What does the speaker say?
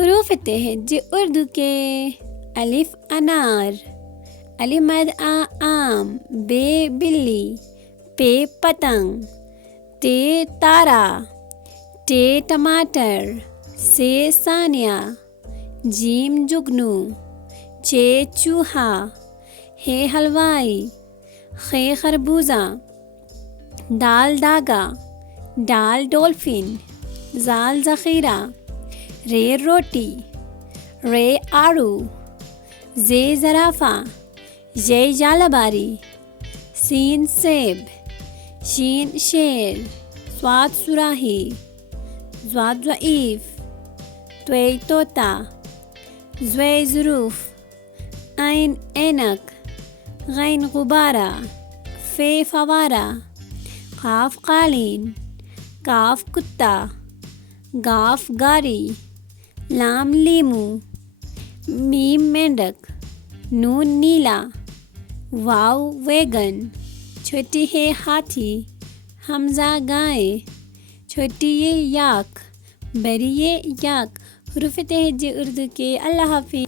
حروف تہجی اردو کے: الف انار، الف مد آم، بے بلی، پے پتنگ، تے تارا، ٹے ٹماٹر، سے ثانیہ، جیم جگنو، چے چوہا، ہے حلوائی، خے خربوزہ، دال داغا، ڈال ڈولفن، زال ذخیرہ، رے روٹی، رے آڑو، زے زرافہ، یے جالباری، سین سیب، شین شیر، صاد صراحی، ضاد ضعیف، توے طوطا، زوے ظروف، عین اینک، غین غبارہ، فے فوارہ، قاف قالین، کاف کتا، گاف گاری، لام لیمو، میم مینڈک، نون نیلا، واو ویگن، چھوٹی ہے ہاتھی، حمزہ گائے، چھوٹی یہ یاک، بڑی یہ یاک۔ حروف تہجی اردو کے۔ اللہ حافظ۔